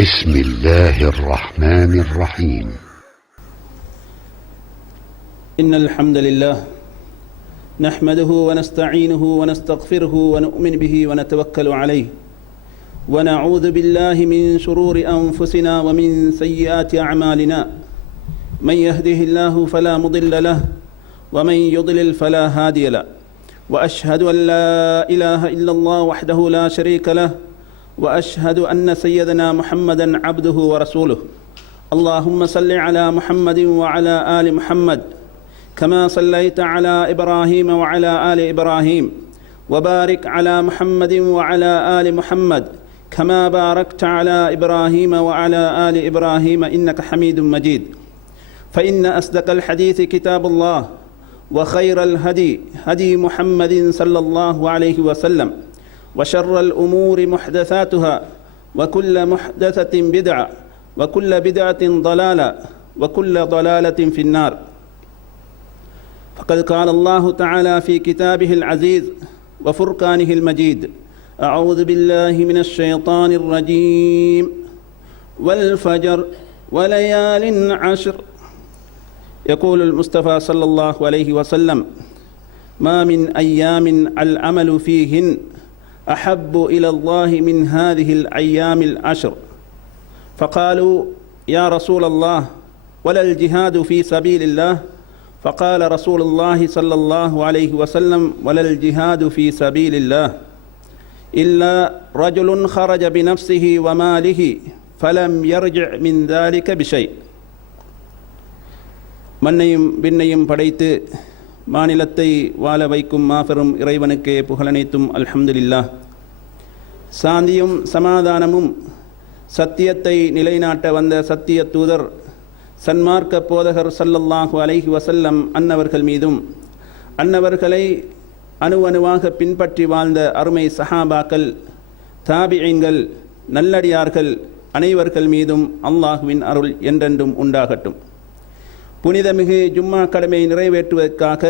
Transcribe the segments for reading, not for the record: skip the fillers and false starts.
بسم الله الرحمن الرحيم. إن الحمد لله نحمده ونستعينه ونستغفره ونؤمن به ونتوكل عليه ونعوذ بالله من شرور أنفسنا ومن سيئات أعمالنا من يهده الله فلا مضل له ومن يضلل فلا هادي له وأشهد أن لا إله إلا الله وحده لا شريك له وأشهد أن سيدنا محمدا عبده ورسوله اللهم صل على محمد وعلى آل محمد كما صليت على إبراهيم وعلى آل إبراهيم وبارك على محمد وعلى آل محمد كما باركت على إبراهيم وعلى آل إبراهيم إنك حميد مجيد. فإن أصدق الحديث كتاب الله وخير الهدي هدي محمد صلى الله عليه وسلم وشر الأمور محدثاتها وكل محدثة بدعة وكل بدعة ضلالة وكل ضلالة في النار. فقد قال الله تعالى في كتابه العزيز وفرقانه المجيد: أعوذ بالله من الشيطان الرجيم والفجر وليال عشر. يقول المصطفى صلى الله عليه وسلم: ما من أيام العمل فيهن أحب إلى الله من هذه الأيام العشر. فقالوا: يا رسول الله ولا الجهاد في سبيل الله؟ فقال رسول الله صلى الله عليه وسلم: ولا الجهاد في سبيل الله إلا رجل خرج بنفسه وماله فلم يرجع من ذلك بشيء. மண்ணையும் விண்ணையும் படைத்து மாநிலத்தை வாழ வைக்கும் மாபெரும் இறைவனுக்கே புகழனைத்தும் அல்ஹம்துலில்லாஹ். சாந்தியும் சமாதானமும் சத்தியத்தை நிலைநாட்ட வந்த சத்திய தூதர் சன்மார்க்க போதகர் ஸல்லல்லாஹு அலைஹி வஸல்லம் அன்னவர்கள் மீதும் அன்னவர்களை அணுவணுவாக பின்பற்றி வாழ்ந்த அருமை சஹாபாக்கள், தாபிஈன்கள், நல்லடியார்கள் அனைவர்கள் மீதும் அல்லாஹுவின் அருள் என்றென்றும் உண்டாகட்டும். புனிதமிகு ஜும்மா கடமையை நிறைவேற்றுவதற்காக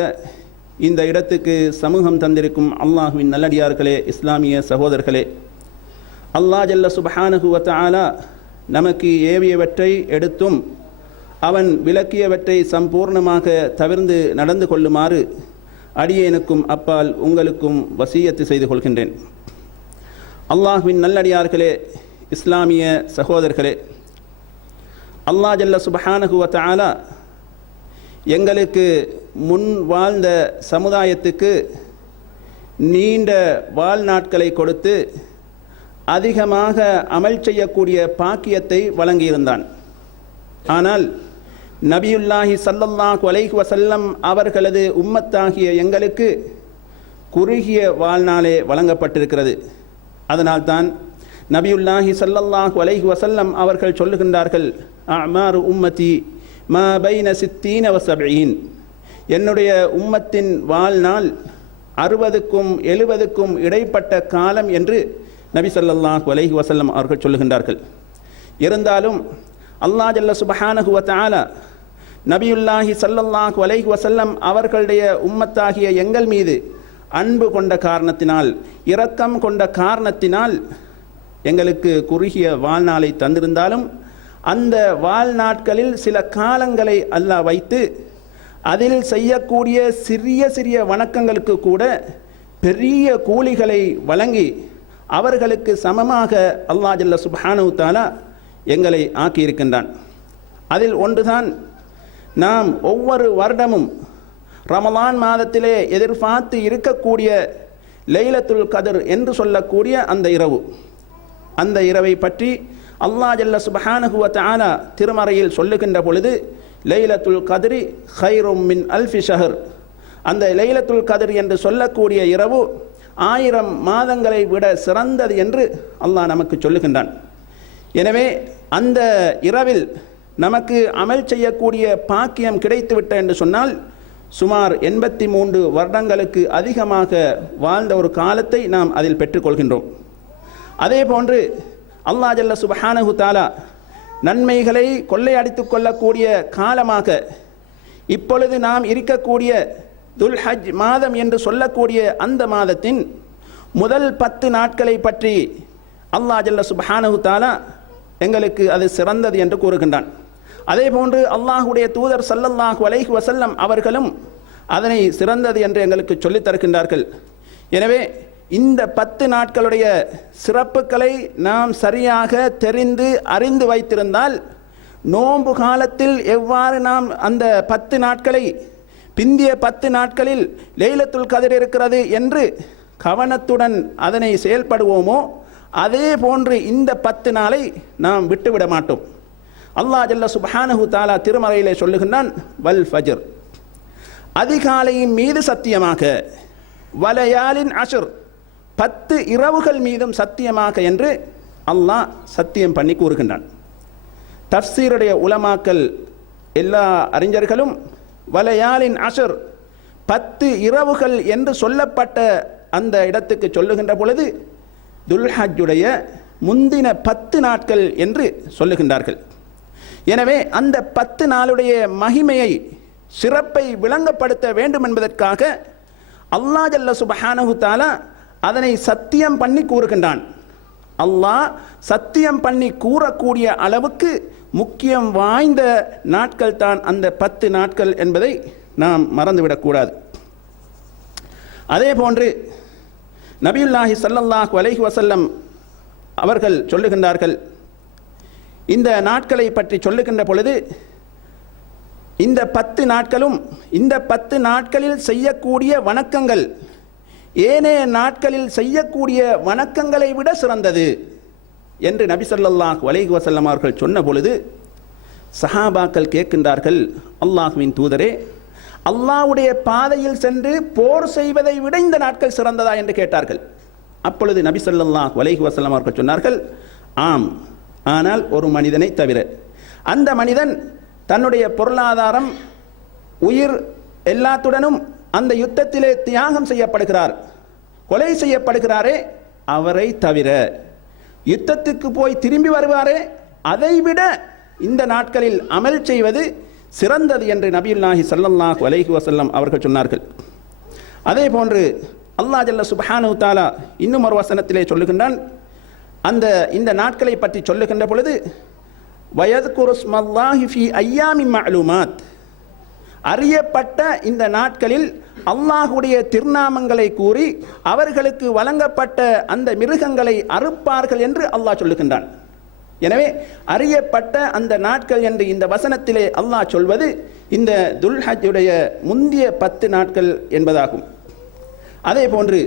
இந்த இடத்துக்கு சமூகம் தந்திருக்கும் அல்லாஹுவின் நல்லடியார்களே, இஸ்லாமிய சகோதரர்களே, அல்லாஹ் ஜல்ல சுப்ஹானஹு வ தஆலா நமக்கு ஏவியவற்றை எடுத்தும் அவன் விலக்கியவற்றை சம்பூர்ணமாக தவிர்ந்து நடந்து கொள்ளுமாறு அடியேனுக்கும் அப்பால் உங்களுக்கும் வசியத்து செய்து கொள்கின்றேன். அல்லாஹுவின் நல்லடியார்களே, இஸ்லாமிய சகோதரர்களே, அல்லாஹ் ஜல்ல சுப்ஹானஹு வ தஆலா எங்களுக்கு முன் வாழ்ந்த சமுதாயத்துக்கு நீண்ட வாழ்நாட்களை கொடுத்து அதிகமாக அமல் செய்யக்கூடிய பாக்கியத்தை வழங்கியிருந்தான். ஆனால் நபியுல்லாஹி ஸல்லல்லாஹு அலைஹி வஸல்லம் அவர்களது உம்மத்தாகிய எங்களுக்கு குறுகிய வாழ்நாளே வழங்கப்பட்டிருக்கிறது. அதனால்தான் நபியுல்லாஹி ஸல்லல்லாஹு அலைஹி வஸல்லம் அவர்கள் சொல்லுகின்றார்கள்: அஅமாரு உம்மதி மா பைன 60 வ 70. என்னுடைய உம்மத்தின் வாழ்நாள் 60க்கும் 70க்கும் இடைப்பட்ட காலம் என்று நபி ஸல்லல்லாஹு அலைஹி வஸல்லம் அவர்கள் சொல்லுகின்றார்கள். இருந்தாலும் அல்லாஹ் ஜல்ல சுப்ஹானஹு வ தஆலா நபியுல்லாஹி ஸல்லல்லாஹு அலைஹி வஸல்லம் அவர்களுடைய உம்மத்தாகிய எங்கள் மீது அன்பு கொண்ட காரணத்தினால், இரக்கம் கொண்ட காரணத்தினால் எங்களுக்கு குறுகிய வாழ்நாளை தந்திருந்தாலும் அந்த வாழ்நாட்களில் சில காலங்களை அல்லாஹ் வைத்து அதில் செய்யக்கூடிய சிறிய சிறிய வணக்கங்களுக்கு கூட பெரிய கூலிகளை வழங்கி அவர்களுக்கு சமமாக அல்லாஹ் ஜல்ல சுப்ஹானஹு தஆலா எங்களை ஆக்கியிருக்கின்றான். அதில் ஒன்றுதான் நாம் ஒவ்வொரு வருடமும் ரமலான் மாதத்திலே எதிர்பார்த்து இருக்கக்கூடிய லைலத்துல் கத்ர் என்று சொல்லக்கூடிய அந்த இரவு. அந்த இரவை பற்றி அல்லாஹ் ஜல்ல சுப்ஹானஹு வ தஆலா திருமறையில் சொல்லுகின்ற பொழுது, லைலத்துல் கத்ரி ഖൈറുம் மின் அல்ஃபி ஷஹர். அந்த லைலத்துல் கத்ர் என்று சொல்லக்கூடிய இரவு 1000 மாதங்களை விட சிறந்தது என்று அல்லாஹ் நமக்கு சொல்லுகின்றான். எனவே அந்த இரவில் நமக்கு அமல் செய்யக்கூடிய பாக்கியம் கிடைத்துவிட்ட என்று சொன்னால் சுமார் 83 வருடங்களுக்கு அதிகமாக வாழ்ந்த ஒரு காலத்தை நாம் அதில் பெற்றுக்கொள்கின்றோம். அதே போன்று அல்லாஹ் ஜல்ல சுப்ஹானஹு தஆலா நன்மைகளை கொள்ளையடித்து கொள்ளக்கூடிய காலமாக இப்பொழுது நாம் இருக்கக்கூடிய துல்ஹஜ் மாதம் என்று சொல்லக்கூடிய அந்த மாதத்தின் முதல் 10 நாட்களை பற்றி அல்லாஹ் ஜல்ல சுப்ஹானஹு தஆலா எங்களுக்கு அது சிறந்தது என்று கூறுகின்றான். அதே போன்று அல்லாஹுடைய தூதர் ஸல்லல்லாஹு அலைஹி வஸல்லம் அவர்களும் அதனை சிறந்தது என்று எங்களுக்கு சொல்லித் தருகின்றார்கள். எனவே இந்த 10 நாட்களுடைய சிறப்புகளை நாம் சரியாக தெரிந்து அறிந்து வைத்திருந்தால் நோன்பு காலத்தில் எவ்வாறு நாம் அந்த 10 நாட்களை பிந்திய 10 நாட்களில் லைலத்துல் கத்ர் இருக்கிறது என்று கவனத்துடன் அதனை செயல்படுவோமோ அதே போன்று இந்த 10 நாளை நாம் விட்டுவிட மாட்டோம். அல்லாஹ் ஜல்ல சுப்ஹானஹு தஆலா திருமறையிலே சொல்லுகின்றான், வல் ஃபஜ்ர், அதிகாலையின் மீது சத்தியமாக, வலயாலின் அஷ்ர், 10 இரவுகள் மீதும் சத்தியமாக என்று அல்லாஹ் சத்தியம் பண்ணி கூறுகின்றான். தஃப்சீருடைய உலமாக்கள் எல்லா அறிஞர்களும் வலயாலின் அஷ்ர் 10 இரவுகள் என்று சொல்லப்பட்ட அந்த இடத்துக்கு சொல்லுகின்ற பொழுது துல்ஹஜ்ஜுடைய முந்தின 10 நாட்கள் என்று சொல்லுகின்றார்கள். எனவே அந்த 10 நாளுடைய மகிமையை சிறப்பை விளங்கப்படுத்த வேண்டும் என்பதற்காக அல்லாஹ் ஜல்ல சுப்ஹானஹு தஆலா அதனை சத்தியம் பண்ணி கூறுகின்றான். அல்லாஹ் சத்தியம் பண்ணி கூறக்கூடிய அளவுக்கு முக்கியம் வாய்ந்த நாட்கள் தான் அந்த 10 நாட்கள் என்பதை நாம் மறந்துவிடக்கூடாது. அதே போன்று நபியுல்லாஹி ஸல்லல்லாஹு அலைஹி வஸல்லம் அவர்கள் சொல்லுகின்றார்கள், இந்த நாட்களை பற்றி சொல்லுகின்ற பொழுது இந்த 10 நாட்களும் இந்த 10 நாட்களில் செய்யக்கூடிய வணக்கங்கள் ஏனைய நாட்களில் செய்யக்கூடிய வணக்கங்களை விட சிறந்தது என்று நபி ஸல்லல்லாஹு அலைஹி வஸல்லம் அவர்கள் சொன்ன பொழுது சஹாபாக்கள் கேட்கின்றார்கள், அல்லாஹ்வின் தூதரே, அல்லாஹ்வுடைய பாதையில் சென்று போர் செய்வதை விட இந்த நாட்கள் சிறந்ததா என்று கேட்டார்கள். அப்பொழுது நபி ஸல்லல்லாஹு அலைஹி வஸல்லம் அவர்கள் சொன்னார்கள், ஆம், ஆனால் ஒரு மனிதனை தவிர. அந்த மனிதன் தன்னுடைய பொருளாதாரம், உயிர் எல்லாத்துடனும் அந்த யுத்தத்திலே தியாகம் செய்யப்படுகிறார், கொலை செய்யப்படுகிறாரே, அவரை தவிர. யுத்தத்துக்கு போய் திரும்பி வருவாரே, அதைவிட இந்த நாட்களில் அமல் செய்வது சிறந்தது என்று நபியுல்லாஹி ஸல்லல்லாஹு அலைஹி வஸல்லம் அவர்கள் சொன்னார்கள். அதே போன்று அல்லாஹ் ஜல்ல சுப்ஹானஹு தஆலா இன்னும் ஒரு வசனத்திலே சொல்லுகின்றான், இந்த நாட்களை பற்றி சொல்லுகின்ற பொழுது வயத்குரு ஸ்மல்லாஹி ஃபீ அய்யாமின் மஅலூமாத், அறியப்பட்ட இந்த நாட்களில் அல்லாஹுடைய திருநாமங்களை கூறி அவர்களுக்கு வழங்கப்பட்ட அந்த மிருகங்களை அறுப்பார்கள் என்று அல்லாஹ் சொல்லுகின்றான். எனவே அறியப்பட்ட அந்த நாட்கள் என்று இந்த வசனத்திலே அல்லாஹ் சொல்வது இந்த துல்ஹஜ்ஜுடைய முந்திய 10 நாட்கள் என்பதாகும். அதே போன்று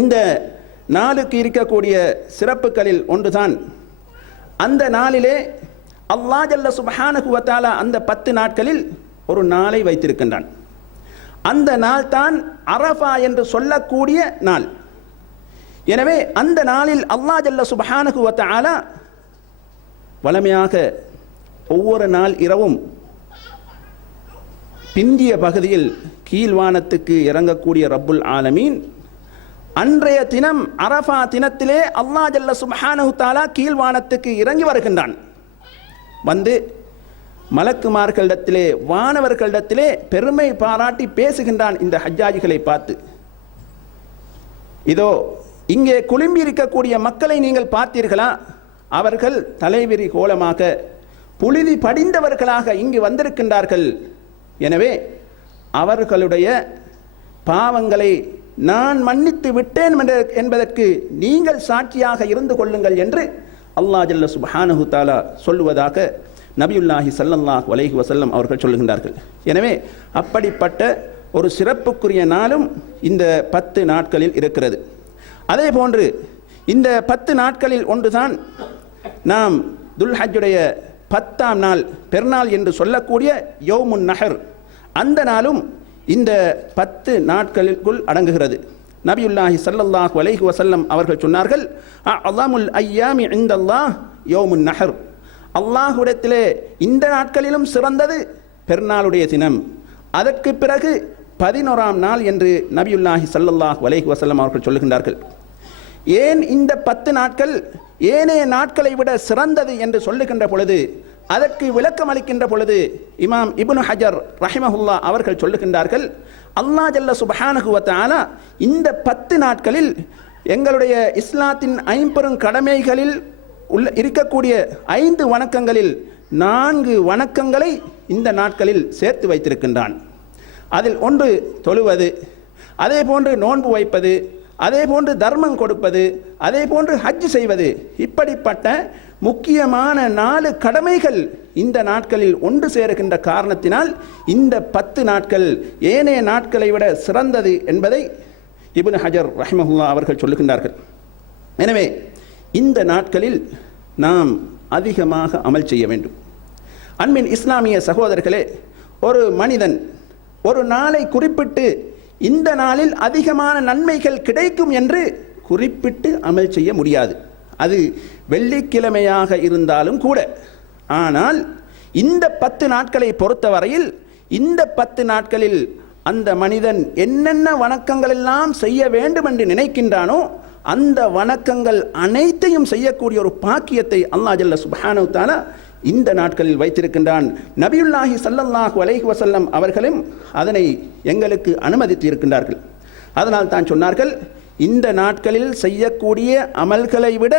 இந்த நாளுக்கு இருக்கக்கூடிய சிறப்புகளில் ஒன்றுதான், அந்த நாளிலே அல்லாஹ் ஜல்ல சுப்ஹானஹு வ தஆலா அந்த 10 நாட்களில் ஒரு நாளை வைத்திருக்கின்றான். அந்த நாள் தான் அரஃபா என்று சொல்லக்கூடிய நாள். எனவே அந்த நாளில் அல்லாஹ் ஜல்ல சுப்ஹானஹு வ தஆலா வளமையாக ஒவ்வொரு நாள் இரவும் பிந்திய பகுதியில் கீழ்வானத்துக்கு இறங்கக்கூடிய ரப்புல் ஆலமீன் அன்றைய தினம் அரஃபா தினத்திலே அல்லாஹ் ஜல்ல சுப்ஹானஹு தஆலா கீழ்வானத்துக்கு இறங்கி வருகின்றான். வந்து மலக்குமார்களிடத்திலே, வானவர்களிடத்திலே பெருமை பாராட்டி பேசுகின்றான் இந்த ஹஜ்ஜாஜிகளை பார்த்து. இதோ இங்கே குழும்பி இருக்கக்கூடிய மக்களை நீங்கள் பார்த்தீர்களா? அவர்கள் தலைவிரி கோலமாக புழுதி படிந்தவர்களாக இங்கு வந்திருக்கின்றார்கள். எனவே அவர்களுடைய பாவங்களை நான் மன்னித்து விட்டேன் என்பதற்கு நீங்கள் சாட்சியாக இருந்து கொள்ளுங்கள் என்று அல்லாஹ் ஜல்ல சுப்ஹானஹு தஆலா சொல்லுவதாக நபியுல்லாஹி ஸல்லல்லாஹு அலைஹி வஸல்லம் அவர்கள் சொல்லுகின்றார்கள். எனவே அப்படிப்பட்ட ஒரு சிறப்புக்குரிய நாளும் இந்த 10 நாட்களில் இருக்கிறது. அதே போன்று இந்த 10 நாட்களில் ஒன்றுதான் நாம் துல்ஹஜ்ஜுடைய 10ஆம் நாள் பெருநாள் என்று சொல்லக்கூடிய யௌமுன் நஹர். அந்த நாளும் இந்த 10 நாட்களுக்குள் அடங்குகிறது. நபியுல்லாஹி ஸல்லல்லாஹு அலைஹி வஸல்லம் அவர்கள் சொன்னார்கள், அஅஸமுல் அய்யாமி இன்தல்லாஹ் யௌமுன் நஹர், அல்லாஹ்விடத்திலே இந்த நாட்களிலும் சிறந்தது பெருநாளுடைய தினம். அதற்கு பிறகு 11ஆம் நாள் என்று நபியுல்லாஹி ஸல்லல்லாஹு அலைஹி வஸல்லம் அவர்கள் சொல்லுகின்றார்கள். ஏன் இந்த 10 நாட்கள் ஏனைய நாட்களை விட சிறந்தது என்று சொல்லுகின்ற பொழுது, அதற்கு விளக்கம் அளிக்கின்ற பொழுது இமாம் இப்னு ஹஜர் ரஹிமஹுல்லா அவர்கள் சொல்லுகின்றார்கள், அல்லாஹ் ஜல்ல சுப்ஹானஹு வ தஆலா இந்த 10 நாட்களில் எங்களுடைய இஸ்லாத்தின் 50 கடமைகளில் இருக்கக்கூடிய 5 வணக்கங்களில் 4 வணக்கங்களை இந்த நாட்களில் சேர்த்து வைத்திருக்கின்றான். அதில் ஒன்று தொழுவது, அதே போன்று நோன்பு வைப்பது, அதே போன்று தர்மம் கொடுப்பது, அதே போன்று ஹஜ் செய்வது. இப்படிப்பட்ட முக்கியமான 4 கடமைகள் இந்த நாட்களில் ஒன்று சேருகின்ற காரணத்தினால் இந்த 10 நாட்கள் ஏனைய நாட்களை விட சிறந்தது என்பதை இப்னு ஹஜர் ரஹ்மஹுல்லாஹ் அவர்கள் சொல்லுகின்றார்கள். எனவே இந்த நாட்களில் நாம் அதிகமாக அமல் செய்ய வேண்டும். அன்பின் இஸ்லாமிய சகோதரர்களே, ஒரு மனிதன் ஒரு நாளை குறிப்பிட்டு இந்த நாளில் அதிகமான நன்மைகள் கிடைக்கும் என்று குறிப்பிட்டு அமல் செய்ய முடியாது. அது வெள்ளிக்கிழமையாக இருந்தாலும் கூட. ஆனால் இந்த 10 நாட்களை பொறுத்தவரையில் இந்த 10 நாட்களில் அந்த மனிதன் என்னென்ன வணக்கங்கள் எல்லாம் செய்ய வேண்டும் என்று நினைக்கின்றானோ அந்த வணக்கங்கள் அனைத்தையும் செய்யக்கூடிய ஒரு பாக்கியத்தை அல்லாஹ் ஜல்ல சுப்ஹானஹு தஆலா இந்த நாட்களில் வைத்திருக்கின்றான். நபியுல்லாஹி ஸல்லல்லாஹு அலைஹி வஸல்லம் அவர்களும் அதனை எங்களுக்கு அனுமதித்து இருக்கின்றார்கள். அதனால் தான் சொன்னார்கள், இந்த நாட்களில் செய்யக்கூடிய அமல்களை விட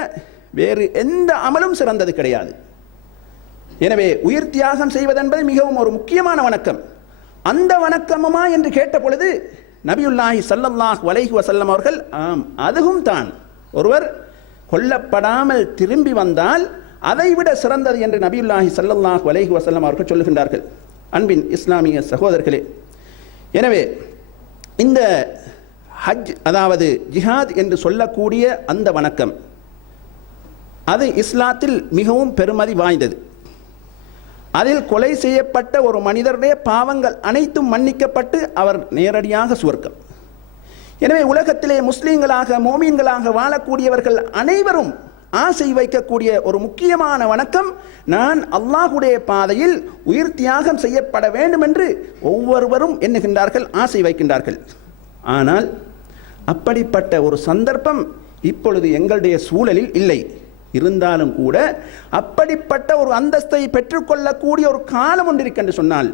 வேறு எந்த அமலும் சிறந்தது கிடையாது. எனவே உயிர் தியாகம் செய்வதென்பது மிகவும் ஒரு முக்கியமான வணக்கம். அந்த வணக்கமுமா என்று கேட்ட பொழுது நபியுல்லாஹி ஸல்லல்லாஹு அலைஹி வஸல்லம் அவர்கள் ஆம், அதுவும் தான். ஒருவர் கொல்லப்படாமல் திரும்பி வந்தால் அதைவிட சிறந்தது என்று நபியுல்லாஹி ஸல்லல்லாஹு அலைஹி வஸல்லம் அவர்கள் சொல்லுகின்றார்கள். அன்பின் இஸ்லாமிய சகோதரர்களே, எனவே இந்த ஹஜ் அதாவது ஜிஹாத் என்று சொல்லக்கூடிய அந்த வணக்கம் அது இஸ்லாத்தில் மிகவும் பெருமதி வாய்ந்தது. அதில் கொலை செய்யப்பட்ட ஒரு மனிதருடைய பாவங்கள் அனைத்தும் மன்னிக்கப்பட்டு அவர் நேரடியாக சுவர்க்கம். எனவே உலகத்திலே முஸ்லீம்களாக மோமீன்களாக வாழக்கூடியவர்கள் அனைவரும் ஆசை வைக்கக்கூடிய ஒரு முக்கியமான வணக்கம், நான் அல்லாஹுடைய பாதையில் உயிர் தியாகம் செய்யப்பட வேண்டும் என்று ஒவ்வொருவரும் எண்ணுகின்றார்கள், ஆசை வைக்கின்றார்கள். ஆனால் அப்படிப்பட்ட ஒரு சந்தர்ப்பம் இப்பொழுது எங்களுடைய சூழலில் இல்லை. இருந்தாலும் கூட அப்படிப்பட்ட ஒரு அந்தஸ்தை பெற்றுக்கொள்ளக்கூடிய ஒரு காலம் ஒன்று இருக்கென்று சொன்னால்,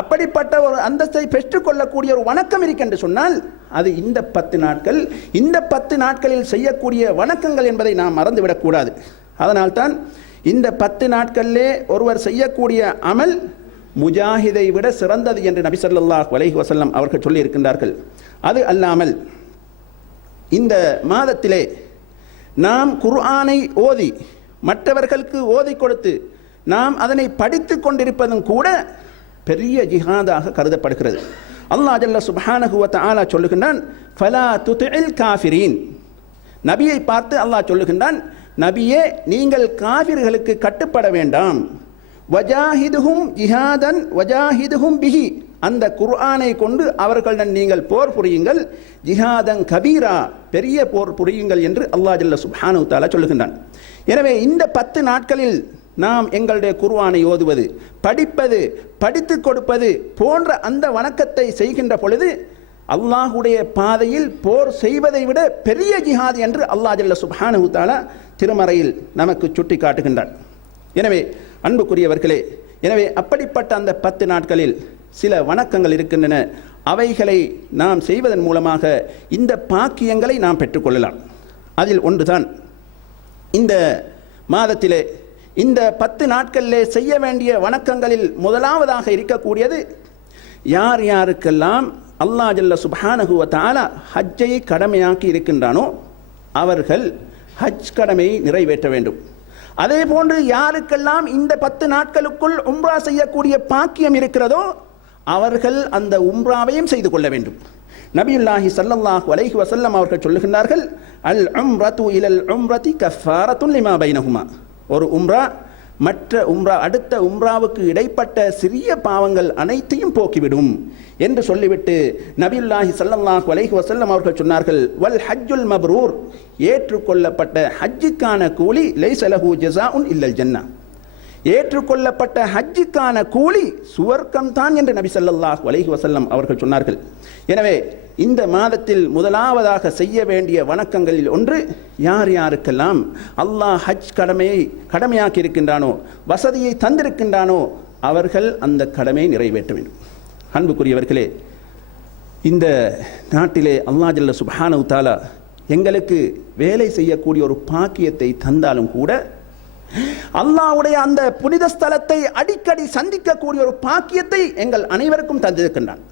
அப்படிப்பட்ட ஒரு அந்தஸ்தை பெற்றுக்கொள்ளக்கூடிய ஒரு வணக்கம் இருக்கென்று சொன்னால் அது இந்த 10 நாட்கள். இந்த 10 நாட்களில் செய்யக்கூடிய வணக்கங்கள் என்பதை நாம் மறந்துவிடக்கூடாது. அதனால்தான் இந்த 10 நாட்களிலே ஒருவர் செய்யக்கூடிய அமல் முஜாஹிதை விட சிறந்தது என்று நபி ஸல்லல்லாஹு அலைஹி வஸல்லம் அவர்கள் சொல்லி இருக்கின்றார்கள். அது அல்லாமல் இந்த மாதத்திலே நாம் குர்ஆனை ஓதி மற்றவர்களுக்கு ஓதி கொடுத்து நாம் அதனை படித்து கொண்டிருப்பதும் கூட பெரிய ஜிஹாதாக கருதப்படுகிறது. அல்லாஹ் ஜல்ல சுப்ஹானஹு வ தஆலா சொல்லுகின்றான், ஃபலா துதிஇல் காஃபிரீன். நபியை பார்த்து அல்லாஹ் சொல்லுகின்றான், நபியே நீங்கள் காஃபிர்களுக்கு கட்டுப்பட வேண்டாம். வஜாஹிதுஹும் ஜிஹாதன் வஜாஹிதுஹும் பிஹி. அந்த குர்ஆனை கொண்டு அவர்களுடன் நீங்கள் போர் புரியுங்கள். ஜிஹாதன் கபீரா, பெரிய போர் புரியுங்கள் என்று அல்லாஹ் ஜல்ல சுப்ஹானஹு வ தஆலா சொல்லுகின்றான். எனவே இந்த 10 நாட்களில் நாம் எங்களுடைய குர்ஆனை ஓதுவது, படிப்பது, படித்து கொடுப்பது போன்ற அந்த வணக்கத்தை செய்கின்ற பொழுது அல்லாஹுடைய பாதையில் போர் செய்வதை விட பெரிய ஜிஹாத் என்று அல்லாஹ் ஜல்ல சுப்ஹானஹு வ தஆலா திருமறையில் நமக்கு சுட்டி காட்டுகின்றார். எனவே அன்புக்குரியவர்களே, எனவே அப்படிப்பட்ட அந்த 10 நாட்களில் சில வணக்கங்கள் இருக்கின்றன. அவைகளை நாம் செய்வதன் மூலமாக இந்த பாக்கியங்களை நாம் பெற்றுக்கொள்ளலாம். அதில் ஒன்றுதான் இந்த மாதத்திலே இந்த 10 நாட்களிலே செய்ய வேண்டிய வணக்கங்களில் முதலாவதாக இருக்கக்கூடியது, யார் யாருக்கெல்லாம் அல்லாஹ் ஜல்ல சுப்ஹானஹு வ தஆலா ஹஜ்ஜை கடமையாக்கி இருக்கின்றானோ அவர்கள் ஹஜ் கடமையை நிறைவேற்ற வேண்டும். அதே போன்று யாருக்கெல்லாம் இந்த 10 நாட்களுக்குள் உம்ரா செய்யக்கூடிய பாக்கியம் இருக்கிறதோ அவர்கள் அந்த உம்ராவையும் செய்து கொள்ள வேண்டும். நபியுல்லாஹி ஸல்லல்லாஹு அலைஹி வஸல்லம் அவர்கள் சொல்லுகின்றார்கள், அல் உம்ரத்து இலல் உம்ரதி கஃபாரத்துன் லிமா பைனஹுமா. ஒரு உம்ரா மற்ற உம்ரா அடுத்த உம்ராவுக்கு இடைப்பட்ட சிறிய பாவங்கள் அனைத்தையும் போக்கிவிடும் என்று சொல்லிவிட்டு நபியுல்லாஹி ஸல்லல்லாஹு அலைஹி வஸல்லம் அவர்கள் சொன்னார்கள், வல் ஹஜ்ஜுல் மப்ரூர். ஏற்றுக்கொள்ளப்பட்ட ஹஜ்ஜுக்கான கூலி லைஸ லஹு ஜஸாஉன் இல்லல் ஜன்னah. ஏற்றுக்கொள்ளப்பட்ட ஹஜ்ஜுக்கான கூலி சுவர்க்கம் தான் என்று நபி ஸல்லல்லாஹு அலைஹி வஸல்லம் அவர்கள் சொன்னார்கள். எனவே இந்த மாதத்தில் முதலாவதாக செய்ய வேண்டிய வணக்கங்களில் ஒன்று, யார் யாருக்கெல்லாம் அல்லாஹ் ஹஜ் கடமையாக்கி இருக்கின்றானோ, வசதியை தந்திருக்கின்றானோ அவர்கள் அந்த கடமையை நிறைவேற்ற வேண்டும். அன்புக்குரியவர்களே, இந்த நாட்டிலே அல்லாஹ் ஜல்ல சுப்ஹானஹு தஆலா எங்களுக்கு வேலை செய்யக்கூடிய ஒரு பாக்கியத்தை தந்தாலும் கூட அல்லாஹ்வுடைய அந்த புனித ஸ்தலத்தை அடிக்கடி சந்திக்கக்கூடிய ஒரு பாக்கியத்தை எங்கள் அனைவருக்கும் தந்திருக்கின்றான்.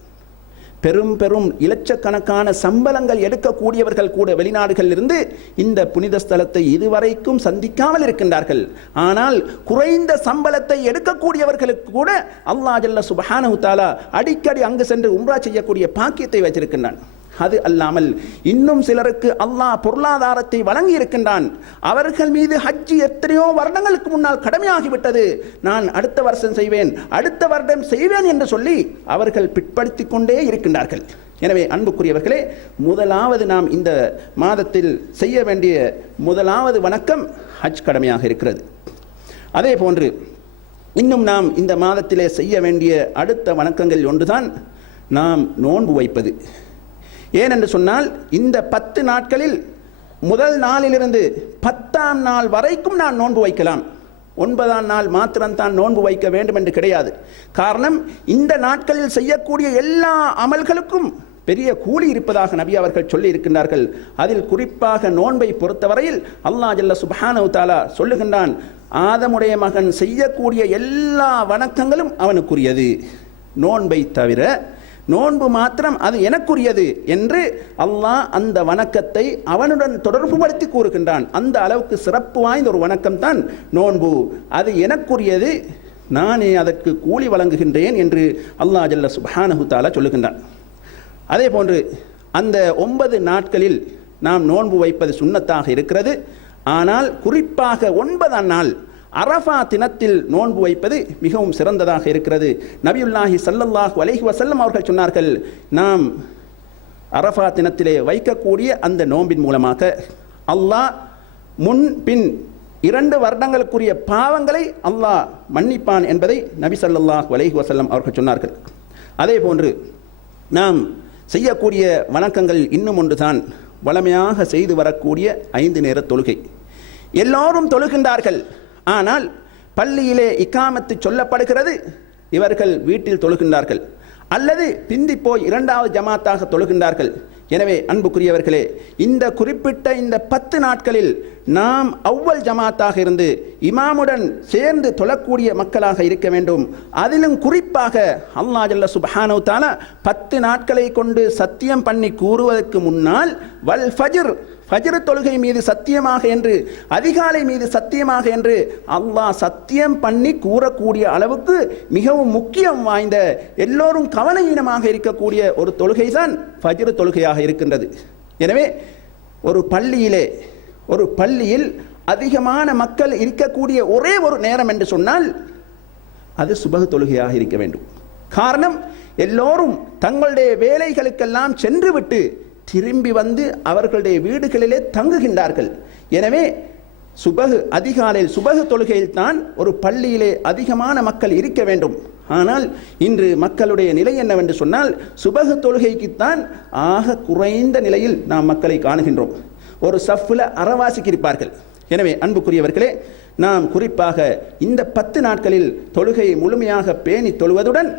பெரும் பெரும் இலட்சக்கணக்கான சம்பளங்கள் எடுக்கக்கூடியவர்கள் கூட வெளிநாடுகளில் இருந்து இந்த புனித ஸ்தலத்தை இதுவரைக்கும் சந்திக்காமல் இருக்கின்றார்கள். ஆனால் குறைந்த சம்பளத்தை எடுக்கக்கூடியவர்களுக்கு கூட அல்லாஹ் ஜல்ல சுப்ஹானஹு தஆலா அடிக்கடி அங்கு சென்று உம்ரா செய்யக்கூடிய பாக்கியத்தை வைத்திருக்கின்றான். அது அல்லாமல் இன்னும் சிலருக்கு அல்லாஹ் பொருளாதாரத்தை வழங்கி இருக்கின்றான். அவர்கள் மீது ஹஜ் எத்தனையோ வருடங்களுக்கு முன்னால் கடமையாகிவிட்டது, நான் அடுத்த வருஷம் செய்வேன், அடுத்த வருடம் செய்வேன் என்று சொல்லி அவர்கள் பிற்படுத்திக் கொண்டே இருக்கின்றார்கள். எனவே அன்புக்குரியவர்களே, முதலாவது நாம் இந்த மாதத்தில் செய்ய வேண்டிய முதலாவது வணக்கம் ஹஜ் கடமையாக இருக்கிறது. அதே போன்று இன்னும் நாம் இந்த மாதத்திலே செய்ய வேண்டிய அடுத்த வணக்கங்கள் ஒன்றுதான் நாம் நோன்பு வைப்பது. ஏனென்று சொன்னால் இந்த 10 நாட்களில் முதல் நாளிலிருந்து 10ஆம் நாள் வரைக்கும் நான் நோன்பு வைக்கலாம். 9ஆம் நாள் மாத்திரம்தான் நோன்பு வைக்க வேண்டும் என்று கிடையாது. காரணம், இந்த நாட்களில் செய்யக்கூடிய எல்லா அமல்களுக்கும் பெரிய கூலி இருப்பதாக நபி அவர்கள் சொல்லி இருக்கின்றார்கள். அதில் குறிப்பாக நோன்பை பொறுத்தவரையில் அல்லாஹ் ஜல்ல சுப்ஹானஹு தஆலா சொல்லுகின்றான், ஆதமுடைய மகன் செய்யக்கூடிய எல்லா வணக்கங்களும் அவனுக்குரியது, நோன்பை தவிர நோன்பு மாத்திரம் அது எனக்குரியது என்று அல்லாஹ் அந்த வணக்கத்தை அவனுடன் தொடர்புபடுத்தி கூறுகின்றான். அந்த அளவுக்கு சிறப்பு வாய்ந்த ஒரு வணக்கம் தான் நோன்பு. அது எனக்குரியது, நானே அதற்கு கூலி வழங்குகின்றேன் என்று அல்லாஹ் ஜல்ல சுப்ஹானஹு தஆலா சொல்லுகின்றான். அதே போன்று அந்த 9 நாட்களில் நாம் நோன்பு வைப்பது சுன்னத்தாக இருக்கிறது. ஆனால் குறிப்பாக 9ஆம் நாள் அரஃபா தினத்தில் நோன்பு வைப்பது மிகவும் சிறந்ததாக இருக்கிறது. நபியுல்லாஹி ஸல்லல்லாஹு அலைஹி வஸல்லம் அவர்கள் சொன்னார்கள், நாம் அரஃபா தினத்திலே வைக்கக்கூடிய அந்த நோன்பின் மூலமாக அல்லாஹ் முன் பின் 2 வருடங்களுக்குரிய பாவங்களை அல்லாஹ் மன்னிப்பான் என்பதை நபி ஸல்லல்லாஹு அலைஹி வஸல்லம் அவர்கள் சொன்னார்கள். அதே போன்று நாம் செய்யக்கூடிய வணக்கங்கள் இன்னும் ஒன்றுதான் வளமையாக செய்து வரக்கூடிய 5 நேர தொழுகை. எல்லோரும் தொழுகின்றார்கள், ஆனால் பள்ளியிலே இக்காமத்து சொல்லப்படுகிறது, இவர்கள் வீட்டில் தொழுகின்றார்கள் அல்லது பிந்தி போய் 2வது ஜமாத்தாக தொழுகின்றார்கள். எனவே அன்புக்குரியவர்களே, இந்த குறிப்பிட்ட இந்த 10 நாட்களில் நாம் அவ்வல் ஜமாத்தாக இருந்து இமாமுடன் சேர்ந்து தொழக்கூடிய மக்களாக இருக்க வேண்டும். அதிலும் குறிப்பாக அல்லாஹ் ஜல்ல சுப்ஹானஹு தஆலா 10 நாட்களை கொண்டு சத்தியம் பண்ணி கூறுவதற்கு முன்னால் வல் ஃபஜ்ர், ஃபஜ்ர் தொழுகை மீது சத்தியமாக என்று, அதிகாலை மீது சத்தியமாக என்று அல்லாஹ் சத்தியம் பண்ணி கூறக்கூடிய அளவுக்கு மிகவும் முக்கியம் வாய்ந்த, எல்லோரும் கவனஈனமாக இருக்கக்கூடிய ஒரு தொழுகை தான் ஃபஜ்ர் தொழுகையாக இருக்கின்றது. எனவே ஒரு பள்ளியில் அதிகமான மக்கள் இருக்கக்கூடிய ஒரே ஒரு நேரம் என்று சொன்னால் அது சுபஹ் தொழுகையாக இருக்க வேண்டும். காரணம், எல்லோரும் தங்களுடைய வேலைகளுக்கெல்லாம் சென்று விட்டு திரும்பி வந்து அவர்களுடைய வீடுகளிலே தங்குகின்றார்கள். எனவே அதிகாலையில் சுபஹ் தொழுகையில் தான் ஒரு பள்ளியிலே அதிகமான மக்கள் இருக்க வேண்டும். ஆனால் இன்று மக்களுடைய நிலை என்னவென்று சொன்னால், சுபஹ் தொழுகைக்குத்தான் ஆக குறைந்த நிலையில் நாம் மக்களை காணுகின்றோம். ஒரு சஃப்ல அறவாசிக்கு இருப்பார்கள். எனவே அன்புக்குரியவர்களே, நாம் குறிப்பாக இந்த 10 நாட்களில் தொழுகையை முழுமையாக பேணி தொழுவதுடன்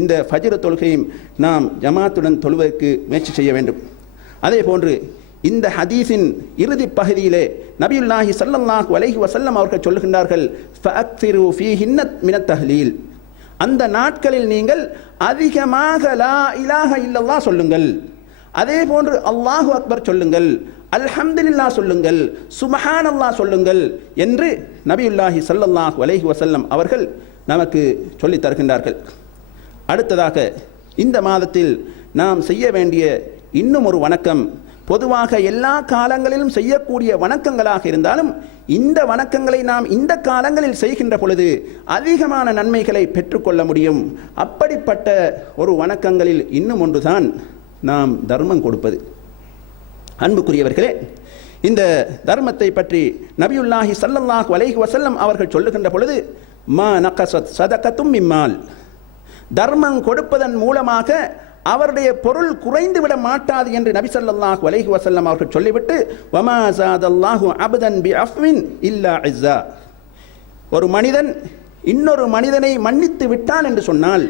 இந்த ஃபஜ்ர் தொழுகையும் நாம் ஜமாத்துடன் தொழுவதற்கு முயற்சி செய்ய வேண்டும். அதே போன்று இந்த ஹதீஸின் இறுதி பகுதியிலே நபியுல்லாஹி ஸல்லல்லாஹு அலைஹி வஸல்லம் அவர்கள் சொல்லுகின்றார்கள், ஃபஅக்ஸிரு ஃபீஹின்ன மினத் தஹ்லீல், அந்த நாட்களில் நீங்கள் அதிகமாக லா இலாஹ இல்லல்லாஹ் சொல்லுங்கள், அதே போன்று அல்லாஹு அக்பர் சொல்லுங்கள், அல்ஹம்துலில்லாஹ் சொல்லுங்கள், சுப்ஹானல்லாஹ் சொல்லுங்கள் என்று நபியுல்லாஹி ஸல்லல்லாஹு அலைஹி வஸல்லம் அவர்கள் நமக்கு சொல்லித் தருகின்றார்கள். அடுத்ததாக இந்த மாதத்தில் நாம் செய்ய வேண்டிய இன்னும் ஒரு வணக்கம், பொதுவாக எல்லா காலங்களிலும் செய்யக்கூடிய வணக்கங்களாக இருந்தாலும் இந்த வணக்கங்களை நாம் இந்த காலங்களில் செய்கின்ற பொழுது அதிகமான நன்மைகளை பெற்றுக்கொள்ள முடியும். அப்படிப்பட்ட ஒரு வணக்கங்களில் இன்னும் ஒன்றுதான் நாம் தர்மம் கொடுப்பது. அன்புக்குரியவர்களே, இந்த தர்மத்தை பற்றி நபியுல்லாஹி ஸல்லல்லாஹு அலைஹி வஸல்லம் அவர்கள் சொல்லுகின்ற பொழுது, மா நகஸத் ஸதகத்தும் மிம்மால், தர்மம் கொடுப்பதன் மூலமாக அவருடைய பொருள் குறைந்து விட மாட்டாது என்று நபி ஸல்லல்லாஹு அலைஹி வஸல்லம் அவர்கள் சொல்லிவிட்டு, வமா ஸாதல்லாஹு அப்தன் பிஅஃவின் இல்லா இஸ்ஸா, ஒரு மனிதன் இன்னொரு மனிதனை மன்னித்து விட்டான் என்று சொன்னால்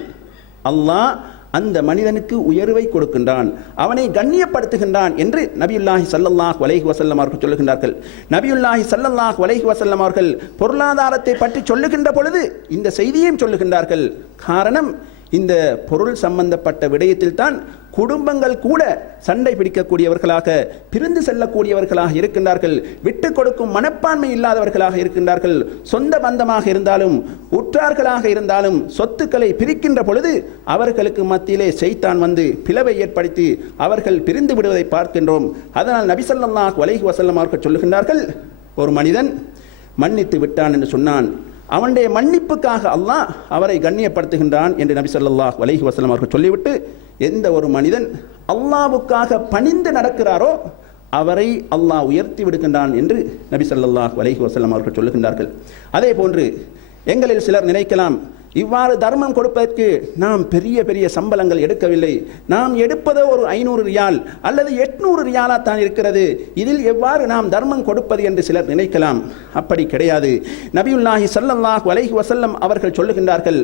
அல்லாஹ் அந்த மனிதனுக்கு உயர்வை கொடுக்கின்றான், அவனை கண்ணியப்படுத்துகின்றான் என்று நபியுல்லாஹி ஸல்லல்லாஹு அலைஹி வஸல்லம் அவர்கள் சொல்லுகின்றார்கள். நபியுல்லாஹி ஸல்லல்லாஹு அலைஹி வஸல்லம் அவர்கள் பொருளாதாரத்தை பற்றி சொல்லுகின்ற பொழுது இந்த செய்தியையும் சொல்லுகின்றார்கள். காரணம், இந்த பொருள் சம்பந்தப்பட்ட விடயத்தில் தான் குடும்பங்கள் கூட சண்டை பிடிக்கக்கூடியவர்களாக, பிரிந்து செல்லக்கூடியவர்களாக இருக்கின்றார்கள், விட்டு கொடுக்கும் மனப்பான்மை இல்லாதவர்களாக இருக்கின்றார்கள். சொந்த பந்தமாக இருந்தாலும் உற்றார்களாக இருந்தாலும் சொத்துக்களை பிரிக்கின்ற பொழுது அவர்களுக்கு மத்தியிலே ஷைத்தான் வந்து பிளவை ஏற்படுத்தி அவர்கள் பிரிந்து விடுவதை பார்க்கின்றோம். அதனால் நபி ஸல்லல்லாஹு அலைஹி வஸல்லம் அவர்கள் சொல்லுகின்றார்கள், ஒரு மனிதன் மன்னித்து விட்டான் என்று சொன்னான், அவனுடைய மன்னிப்புக்காக அல்லாஹ் அவரை கண்ணியப்படுத்துகின்றான் என்று நபி ஸல்லல்லாஹு அலைஹி வஸல்லம் அவர்கள் சொல்லிவிட்டு, எந்த ஒரு மனிதன் அல்லாஹ்வுக்காக பணிந்து நடக்கிறாரோ அவரை அல்லாஹ் உயர்த்தி விடுகின்றான் என்று நபி ஸல்லல்லாஹு அலைஹி வஸல்லம் அவர்கள் சொல்லுகின்றார்கள். அதே போன்று எங்களில் சிலர் நினைக்கலாம், இவ்வாறு தர்மம் கொடுப்பதற்கு நாம் பெரிய பெரிய சம்பளங்கள் எடுக்கவில்லை, நாம் எடுப்பதோ ஒரு 500 ரியால் அல்லது 800 ரியாலா தான் இருக்கிறது, இதில் எவ்வாறு நாம் தர்மம் கொடுப்பது என்று சிலர் நினைக்கலாம். அப்படி கிடையாது. நபியுல்லாஹி ஸல்லல்லாஹு அலைஹி வஸல்லம் அவர்கள் சொல்லுகின்றார்கள்,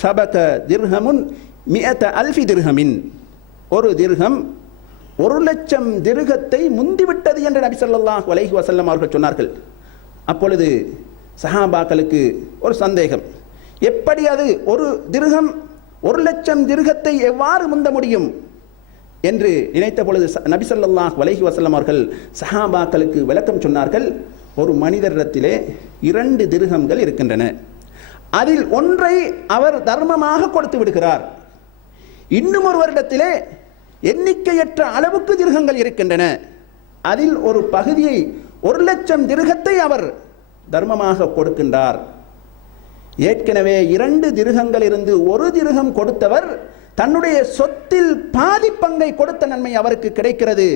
சபக திர்ஹமுன் மிஅத அல்ஃபி திர்ஹமின், ஒரு திர்ஹம் 1,00,000 திர்ஹத்தை முந்திவிட்டது என்று நபி ஸல்லல்லாஹு அலைஹி வஸல்லம் அவர்கள் சொன்னார்கள். அப்பொழுது சஹாபாக்களுக்கு ஒரு சந்தேகம், எப்படி அது ஒரு திர்ஹம் 1,00,000 திர்ஹத்தை எவ்வாறு முந்த முடியும் என்று நினைத்த பொழுது நபி ஸல்லல்லாஹு அலைஹி வஸல்லம் அவர்கள் சஹாபாக்களுக்கு விளக்கம் சொன்னார்கள். ஒரு மனிதரிடத்திலே 2 திர்ஹம்கள் இருக்கின்றன, அதில் ஒன்றை அவர் தர்மமாக கொடுத்து விடுகிறார், இன்னும் ஒரு வருடத்திலே எண்ணிக்கையற்ற அளவுக்கு திர்ஹங்கள் இருக்கின்றன, அதில் ஒரு பகுதியை 1,00,000 திர்ஹத்தை அவர் தர்மமாக கொடுக்கின்றார். ஏற்கனவே 2 திர்ஹங்கள் இருந்து 1 திர்ஹம் கொடுத்தவர் தன்னுடைய சொத்தில் பாதி பங்கை கொடுத்த நன்மை அவருக்கு கிடைக்கிறது,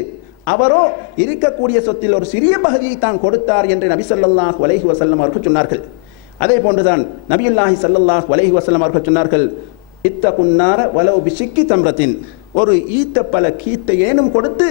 அவரோ இருக்கக்கூடிய சொத்தில் ஒரு சிறிய பகுதியை தான் கொடுத்தார் என்று நபி ஸல்லல்லாஹு அலைஹி வஸல்லம் அவர்கள் சொன்னார்கள். அதே போன்றுதான் நபியுல்லாஹி ஸல்லல்லாஹு அலைஹி வஸல்லம் அவர்கள் சொன்னார்கள், இத்தகுன்னார வலவு பிஷிக்கி தம்ரத்தின், ஒரு ஈத்தப்பல கீத்தை ஏனும் கொடுத்து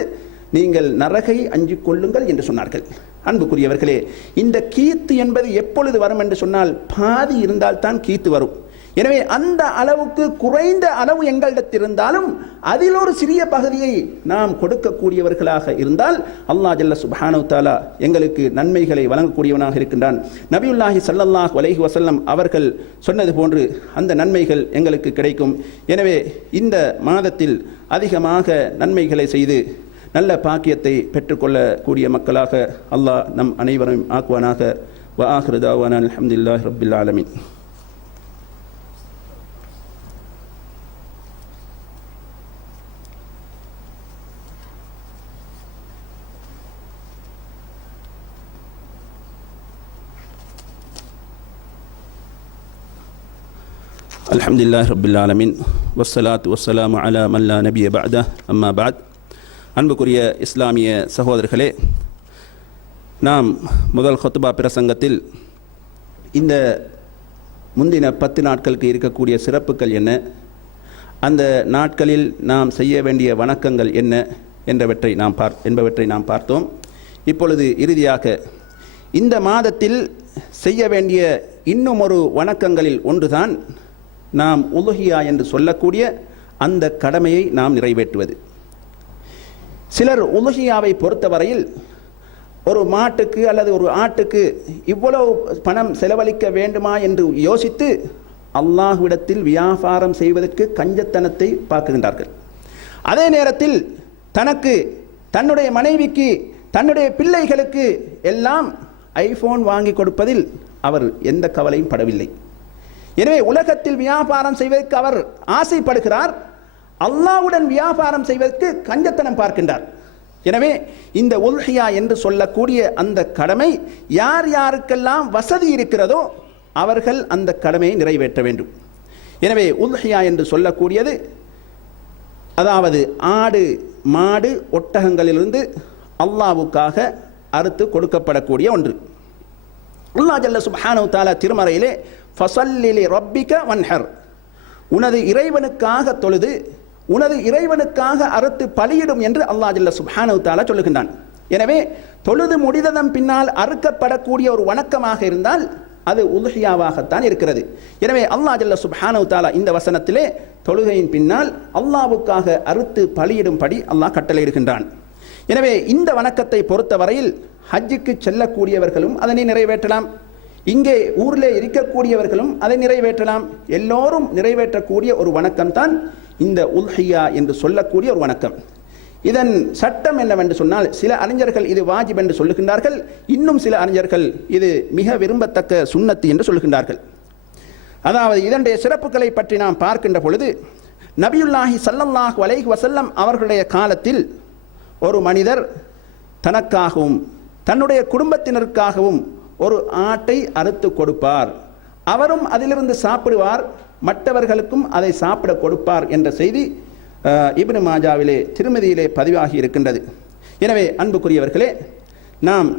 நீங்கள் நரகை அஞ்சிக் கொள்ளுங்கள் என்று சொன்னார்கள். அன்புக்குரியவர்களே, இந்த கீத்து என்பது எப்பொழுது வரும் என்று சொன்னால் பாதி இருந்தால் தான் கீத்து வரும். எனவே அந்த அளவுக்கு குறைந்த அளவு எங்களிடத்தில் இருந்தாலும் அதில் ஒரு சிறிய பகுதியை நாம் கொடுக்கக்கூடியவர்களாக இருந்தால் அல்லாஹ் ஜல்ல சுப்ஹானஹு வ தஆலா எங்களுக்கு நன்மைகளை வழங்கக்கூடியவனாக இருக்கின்றான். நபியுல்லாஹி ஸல்லல்லாஹு அலைஹி வஸல்லம் அவர்கள் சொன்னது போன்று அந்த நன்மைகள் எங்களுக்கு கிடைக்கும். எனவே இந்த மாதத்தில் அதிகமாக நன்மைகளை செய்து நல்ல பாக்கியத்தை பெற்றுக்கொள்ளக்கூடிய மக்களாக அல்லாஹ் நம் அனைவரையும் ஆக்குவானாக. வ ஆகிரு தாவானா அல்ஹம்துலில்லாஹி ரப்பில் ஆலமீன். அல்ஹம்துலில்லாஹி ரப்பில் ஆலமீன் வஸ்ஸலாத்து வஸ்ஸலாமு அலா மன் லா நபிய பஅத அம்மா பஅத். அன்புக்குரிய இஸ்லாமிய சகோதரர்களே, நாம் முதல் ஹுத்பா பிரசங்கத்தில் இந்த முந்தின 10 நாட்களுக்கு இருக்கக்கூடிய சிறப்புகள் என்ன, அந்த நாட்களில் நாம் செய்ய வேண்டிய வணக்கங்கள் என்ன என்பவற்றை நாம் பார்த்தோம். இப்பொழுது இறுதியாக இந்த மாதத்தில் செய்ய வேண்டிய இன்னும் ஒரு வணக்கங்களில் ஒன்றுதான் நாம் உலுஹியா என்று சொல்லக்கூடிய அந்த கடமையை நாம் நிறைவேற்றுவது. சிலர் உலுஹியாவை பொறுத்தவரையில் ஒரு மாட்டுக்கு அல்லது ஒரு ஆட்டுக்கு இவ்வளவு பணம் செலவழிக்க வேண்டுமா என்று யோசித்து அல்லாஹ்விடத்தில் வியாபாரம் செய்வதற்கு கஞ்சத்தனத்தை பார்க்கின்றார்கள். அதே நேரத்தில் தனக்கு, தன்னுடைய மனைவிக்கு, தன்னுடைய பிள்ளைகளுக்கு எல்லாம் ஐபோன் வாங்கி கொடுப்பதில் அவர் எந்த கவலையும் படவில்லை. எனவே உலகத்தில் வியாபாரம் செய்வதற்கு அவர் ஆசைப்படுகிறார், அல்லாஹ்வுடன் வியாபாரம் செய்வதற்கு கஞ்சத்தனம் பார்க்கின்றார். எனவே இந்த உல்ஹியா என்று சொல்லக்கூடிய அந்த கடமை யார் யாருக்கெல்லாம் வசதி இருக்கிறதோ அவர்கள் அந்த கடமையை நிறைவேற்ற வேண்டும். எனவே உல்ஹியா என்று சொல்லக்கூடியது அதாவது ஆடு, மாடு, ஒட்டகங்களிலிருந்து அல்லாஹ்வுக்காக அறுத்து கொடுக்கப்படக்கூடிய ஒன்று. அல்லாஹ் ஜல்ல சுப்ஹானஹு தஆலா திருமறையிலே ஃபஸல்லி லிரப்பிக வன்ஹர், உனது இறைவனுக்காக தொழுது உனது இறைவனுக்காக அறுத்து பலியிடும் என்று அல்லாஹ் ஜல்ல சுப்ஹானஹு தஆலா சொல்லுகின்றான். எனவே தொழுது முடிததன் பின்னால் அறுக்கப்படக்கூடிய ஒரு வணக்கமாக இருந்தால் அது உதுஹியாவாகத்தான் இருக்கிறது. எனவே அல்லாஹ் ஜல்ல சுப்ஹானஹு வ தஆலா இந்த வசனத்திலே தொழுகையின் பின்னால் அல்லாஹ்வுக்காக அறுத்து பலியிடும்படி அல்லாஹ் கட்டளையிடுகின்றான். எனவே இந்த வணக்கத்தை பொறுத்தவரையில் ஹஜ்ஜுக்கு செல்லக்கூடியவர்களும் அதனை நிறைவேற்றலாம், இங்கே ஊரில் இருக்கக்கூடியவர்களும் அதை நிறைவேற்றலாம். எல்லோரும் நிறைவேற்றக்கூடிய ஒரு வணக்கம் தான் இந்த உல்ஹியா என்று சொல்லக்கூடிய ஒரு வணக்கம். இதன் சட்டம் என்னவென்று சொன்னால், சில அறிஞர்கள் இது வாஜிப் என்று சொல்லுகின்றார்கள், இன்னும் சில அறிஞர்கள் இது மிக விரும்பத்தக்க சுன்னத்து என்று சொல்லுகின்றார்கள். அதாவது இதனுடைய சிறப்புகளை பற்றி நாம் பார்க்கின்ற பொழுது, நபியுல்லாஹி ஸல்லல்லாஹு அலைஹி வஸல்லம் அவர்களுடைய காலத்தில் ஒரு மனிதர் தனக்காகவும் தன்னுடைய குடும்பத்தினருக்காகவும் ஒரு ஆட்டை அறுத்து கொடுப்பார், அவரும் அதிலிருந்து சாப்பிடுவார், மற்றவர்களுக்கும் அதை சாப்பிட கொடுப்பார் என்ற செய்தி இப்னு மாஜாவிலே திருமதியிலே பதிவாகி இருக்கின்றது. எனவே அன்புக்குரியவர்களே, நாம்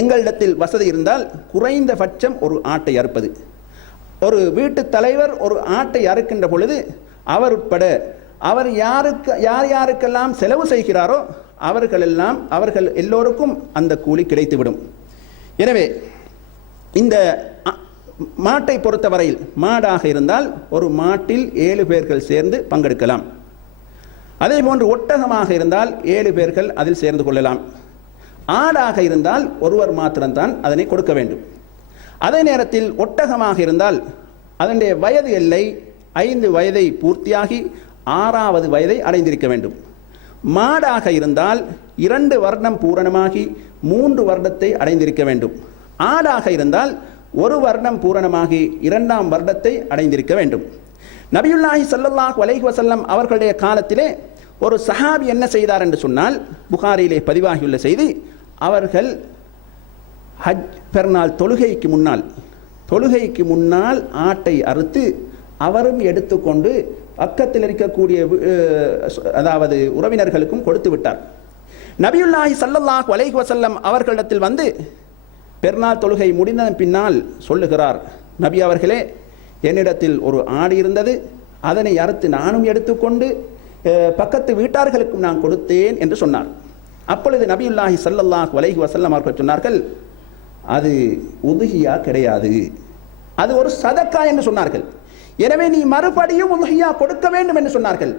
எங்களிடத்தில் வசதி இருந்தால் குறைந்தபட்சம் ஒரு ஆட்டை அறுப்பது. ஒரு வீட்டு தலைவர் ஒரு ஆட்டை அறுக்கின்ற பொழுது அவர் உட்பட அவர் யாருக்கெல்லாம் செலவு செய்கிறாரோ அவர்கள் எல்லோருக்கும் அந்த கூலி கிடைத்துவிடும். எனவே இந்த மாட்டை பொறுத்தவரையில், மாடாக இருந்தால் ஒரு மாட்டில் 7 பேர்கள் சேர்ந்து பங்கெடுக்கலாம். அதே போன்று ஒட்டகமாக இருந்தால் 7 பேர்கள் அதில் சேர்ந்து கொள்ளலாம். ஆடாக இருந்தால் ஒருவர் மாத்திரம்தான் அதனை கொடுக்க வேண்டும். அதே நேரத்தில் ஒட்டகமாக இருந்தால் அதனுடைய வயது எல்லை 5 வயதை பூர்த்தியாகி 6வது வயதை அடைந்திருக்க வேண்டும். மாடாக இருந்தால் 2 வருடம் பூரணமாகி 3 வருடத்தை அடைந்திருக்க வேண்டும். ஆடாக இருந்தால் 1 வருடம் பூரணமாகி 2ஆம் வருடத்தை அடைந்திருக்க வேண்டும். நபியுல்லாஹி ஸல்லல்லாஹு அலைஹி வஸல்லம் அவர்களுடைய காலத்திலே ஒரு சஹாபி என்ன செய்தார் என்று சொன்னால், புகாரியிலே பதிவாகியுள்ள செய்தி, அவர்கள் ஹஜ் பெருநாள் தொழுகைக்கு முன்னால் ஆட்டை அறுத்து அவரும் எடுத்துக்கொண்டு பக்கத்தில் இருக்கக்கூடிய அதாவது உறவினர்களுக்கும் கொடுத்து விட்டார். நபியுல்லாஹி ஸல்லல்லாஹு அலைஹி வஸல்லம் அவர்களிடத்தில் வந்து பெருநாள் தொழுகை முடிந்ததன் பின்னால் சொல்லுகிறார், நபி அவர்களே, என்னிடத்தில் ஒரு ஆடு இருந்தது, அதனை அறுத்து நானும் எடுத்துக்கொண்டு பக்கத்து வீட்டார்களுக்கும் நான் கொடுத்தேன் என்று சொன்னார். அப்பொழுது நபியுல்லாஹி ஸல்லல்லாஹு அலைஹி வஸல்லம் அவர்கள் சொன்னார்கள், அது உதுஹியா கிடையாது, அது ஒரு சதக்கா என்று சொன்னார்கள். எனவே நீ மறுபடியும் உதுஹியா கொடுக்க வேண்டும் என்று சொன்னார்கள்.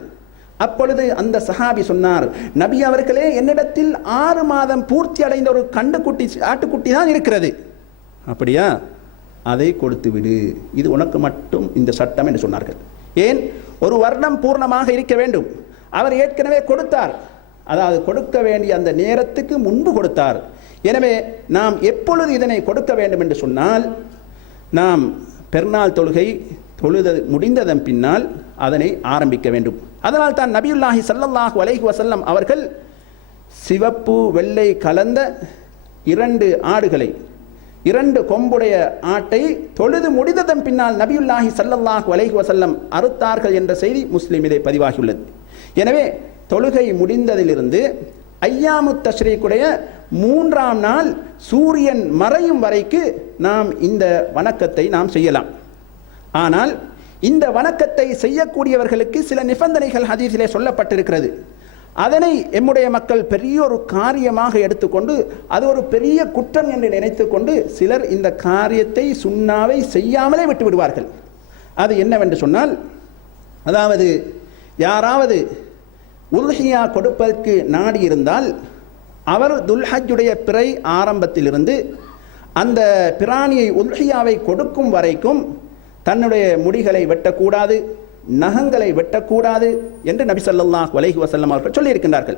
அப்பொழுது அந்த சஹாபி சொன்னார், நபி அவர்களே, என்னிடத்தில் 6 மாதம் பூர்த்தி அடைந்த ஒரு ஆட்டுக்குட்டி தான் இருக்கிறது. அப்படியா, அதை கொடுத்து விடு, இது உனக்கு மட்டும் இந்த சட்டம் என்று சொன்னார்கள். ஏன்? ஒரு வருடம் பூர்ணமாக இருக்க வேண்டும். அவர் ஏற்கனவே கொடுத்தார், அதாவது கொடுக்க வேண்டிய அந்த நேரத்துக்கு முன்பு கொடுத்தார். எனவே நாம் எப்பொழுது இதனை கொடுக்க வேண்டும் என்று சொன்னால், நாம் பெருநாள் தொழுகை முடிந்ததன் பின்னால் அதனை ஆரம்பிக்க வேண்டும். அதனால் தான் நபியுல்லாஹி ஸல்லல்லாஹு அலைஹி வஸல்லம் அவர்கள் சிவப்பு வெள்ளை கலந்த 2 ஆடுகளை, 2 கொம்புடைய ஆட்டை தொழுது முடிந்ததன் பின்னால் நபியுல்லாஹி ஸல்லல்லாஹு அலைஹி வஸல்லம் அறுத்தார்கள் என்ற செய்தி முஸ்லிமிலே பதிவாகியுள்ளது. எனவே தொழுகை முடிந்ததிலிருந்து ஐயாமு தஷ்ரீக்குடைய 3ஆம் நாள் சூரியன் மறையும் வரைக்கு நாம் இந்த வணக்கத்தை நாம் செய்யலாம். ஆனால் இந்த வணக்கத்தை செய்யக்கூடியவர்களுக்கு சில நிபந்தனைகள் ஹதீஸிலே சொல்லப்பட்டிருக்கிறது. அதனை எம்முடைய மக்கள் பெரிய ஒரு காரியமாக எடுத்துக்கொண்டு அது ஒரு பெரிய குற்றம் என்று நினைத்துக்கொண்டு சிலர் இந்த காரியத்தை சுன்னாவை செய்யாமலே விட்டு விடுவார்கள். அது என்னவென்று சொன்னால், அதாவது யாராவது உல்ஹியா கொடுப்பதற்கு நாடி இருந்தால் அவர் துல்ஹஜ்ஜுடைய பிறை ஆரம்பத்திலிருந்து அந்த பிராணியை உல்ஹியாவை கொடுக்கும் வரைக்கும் தன்னுடைய முடிகளை வெட்டக்கூடாது, நகங்களை வெட்டக்கூடாது என்று நபி ஸல்லல்லாஹு அலைஹி வஸல்லம் அவர்கள் சொல்லியிருக்கின்றார்கள்.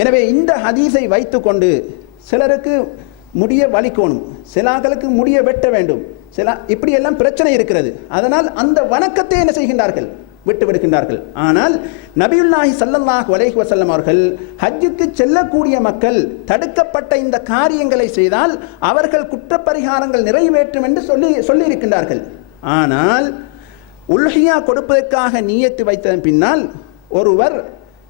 எனவே இந்த ஹதீஸை வைத்துக்கொண்டு சிலருக்கு முடிய வலிக்கணும், சிலாக்களுக்கு முடிய வெட்ட வேண்டும், இப்படியெல்லாம் பிரச்சனை இருக்கிறது. அதனால் அந்த வணக்கத்தை என்ன செய்கின்றார்கள்? விட்டு விடுகின்றார்கள். ஆனால் நபியுல்லாஹி ஸல்லல்லாஹு அலைஹி வஸல்லம் அவர்கள் ஹஜ்ஜுக்கு செல்லக்கூடிய மக்கள் தடுக்கப்பட்ட இந்த காரியங்களை செய்தால் அவர்கள் குற்றப்பரிகாரங்கள் நிறைவேற்றும் என்று சொல்லியிருக்கின்றார்கள். ஆனால் உல்ஹியா கொடுப்பதற்காக நியத்து வைத்ததன் பின்னால் ஒருவர்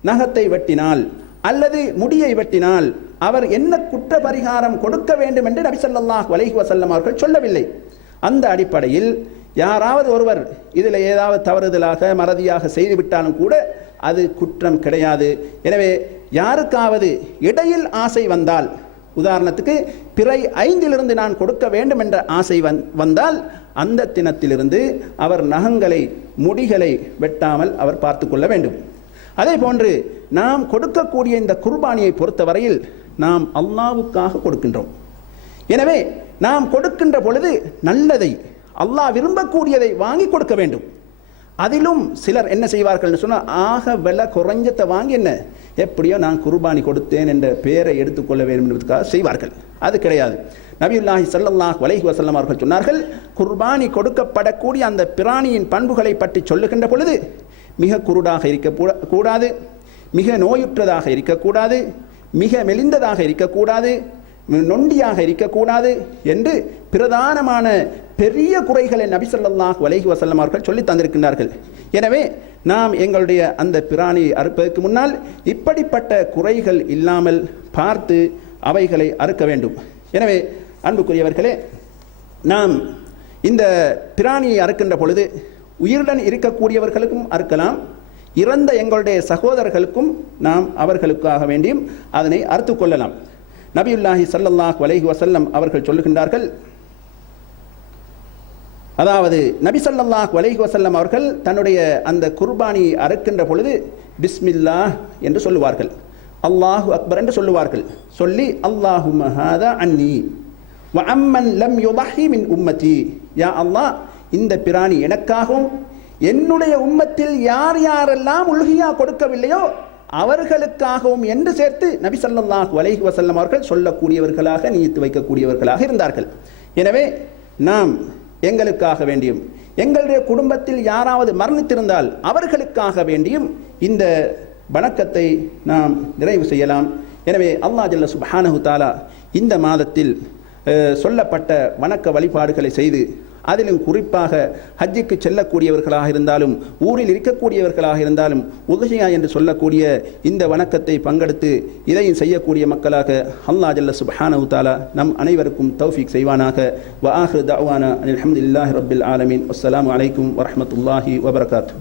நகத்தை வெட்டினால் அல்லது முடியை வெட்டினால் அவர் என்ன குற்ற பரிகாரம் கொடுக்க வேண்டும் என்று நபி ஸல்லல்லாஹு அலைஹி வஸல்லம் அவர்கள் சொல்லவில்லை. அந்த அடிப்படையில் யாராவது ஒருவர் இதில் ஏதாவது தவறுதலாக மறதியாக செய்துவிட்டாலும் கூட அது குற்றம் கிடையாது. எனவே யாருக்காவது இடையில் ஆசை வந்தால், உதாரணத்துக்கு பிறை 5 நான் கொடுக்க வேண்டும் என்ற ஆசை வந்தால் அந்த தினத்திலிருந்து அவர் நகங்களை முடிகளை வெட்டாமல் அவர் பார்த்து கொள்ள வேண்டும். அதே போன்று நாம் கொடுக்கக்கூடிய இந்த குர்பானியை பொறுத்தவரையில் நாம் அல்லாஹ்வுக்காக கொடுக்கின்றோம். எனவே நாம் கொடுக்கின்ற பொழுது நல்லதை, அல்லாஹ் விரும்பக்கூடியதை வாங்கி கொடுக்க வேண்டும். அதிலும் சிலர் என்ன செய்வார்கள் சொன்னால், ஆக விலை குறைஞ்சத்தை வாங்கி என்ன எப்படியோ நான் குர்பானி கொடுத்தேன் என்ற பெயரை எடுத்துக்கொள்ள வேண்டும் என்பதற்காக செய்வார்கள். அது கிடையாது. நபியுல்லாஹி ஸல்லல்லாஹு அலைஹி வஸல்லம் அவர்கள் சொன்னார்கள், குர்பானி கொடுக்கப்படக்கூடிய அந்த பிராணியின் பண்புகளை பற்றி சொல்லுகின்ற பொழுது மிக குருடாக இருக்கக்கூடாது, மிக நோயுற்றதாக இருக்கக்கூடாது, மிக மெலிந்ததாக இருக்கக்கூடாது, நொண்டியாக இருக்கக்கூடாது என்று பிரதானமான பெரிய குறைகளை நபி ஸல்லல்லாஹு அலைஹி வஸல்லம் அவர்கள் சொல்லி தந்திருக்கின்றார்கள். எனவே நாம் எங்களுடைய அந்த பிராணியை அறுப்பதற்கு முன்னால் இப்படிப்பட்ட குறைகள் இல்லாமல் பார்த்து அவைகளை அறுக்க வேண்டும். எனவே அன்புக்குரியவர்களே, நாம் இந்த பிராணியை அறுக்கின்ற பொழுது உயிருடன் இருக்கக்கூடியவர்களுக்கும் அறுக்கலாம், இறந்த எங்களுடைய சகோதரர்களுக்கும் நாம் அவர்களுக்காக வேண்டியும் அதனை அறுத்து கொள்ளலாம். நபியுல்லாஹி ஸல்லல்லாஹு அலைஹி வஸல்லம் அவர்கள் சொல்லுகின்றார்கள், அதாவது நபி ஸல்லல்லாஹு அலைஹி வஸல்லம் அவர்கள் தன்னுடைய அந்த குர்பானியை அறுக்கின்ற பொழுது பிஸ்மில்லாஹ் என்று சொல்லுவார்கள், அல்லாஹு அக்பர் என்று சொல்லுவார்கள். சொல்லி அல்லாஹும்ம ஹாதா அன்னி வ அம்மன் லம் யுதஹி மின் உம்மதி, யா அல்லாஹ் இந்த பிராணி எனக்காகவும் என்னுடைய உம்மத்தில் யார் யாரெல்லாம் உல்ஹியா கொடுக்கவில்லையோ அவர்களுக்காகவும் என்று சேர்த்து நபி ஸல்லல்லாஹு அலைஹி வஸல்லம் அவர்கள் சொல்லக்கூடியவர்களாக, நியத்து வைக்கக்கூடியவர்களாக இருந்தார்கள். எனவே நாம் எங்களுக்காக வேண்டியும் எங்களுடைய குடும்பத்தில் யாராவது மரணித்திருந்தால் அவர்களுக்காக வேண்டியும் இந்த வணக்கத்தை நாம் நிறைவு செய்யலாம். எனவே அல்லாஹ் ஜல்ல சுப்ஹானஹு தஆலா இந்த மாதத்தில் சொல்லப்பட்ட வணக்க வழிபாடுகளை செய்து, அதிலும் குறிப்பாக ஹஜ்ஜுக்கு செல்லக்கூடியவர்களாக இருந்தாலும் ஊரில் இருக்கக்கூடியவர்களாக இருந்தாலும் உதுஹியா என்று சொல்லக்கூடிய இந்த வணக்கத்தை பங்கெடுத்து இதையும் செய்யக்கூடிய மக்களாக அல்லாஹ் ஜல்ல சுப்ஹானஹு தஆலா நம் அனைவருக்கும் தௌஃபீக் செய்வானாக. வ ஆஹிரு தஅவானா அல்ஹம்துலில்லாஹி ரப்பில் ஆலமீன். அஸ்ஸலாமு அலைக்கும் வரஹ்மத்துல்லாஹி வபரகாத்துஹு.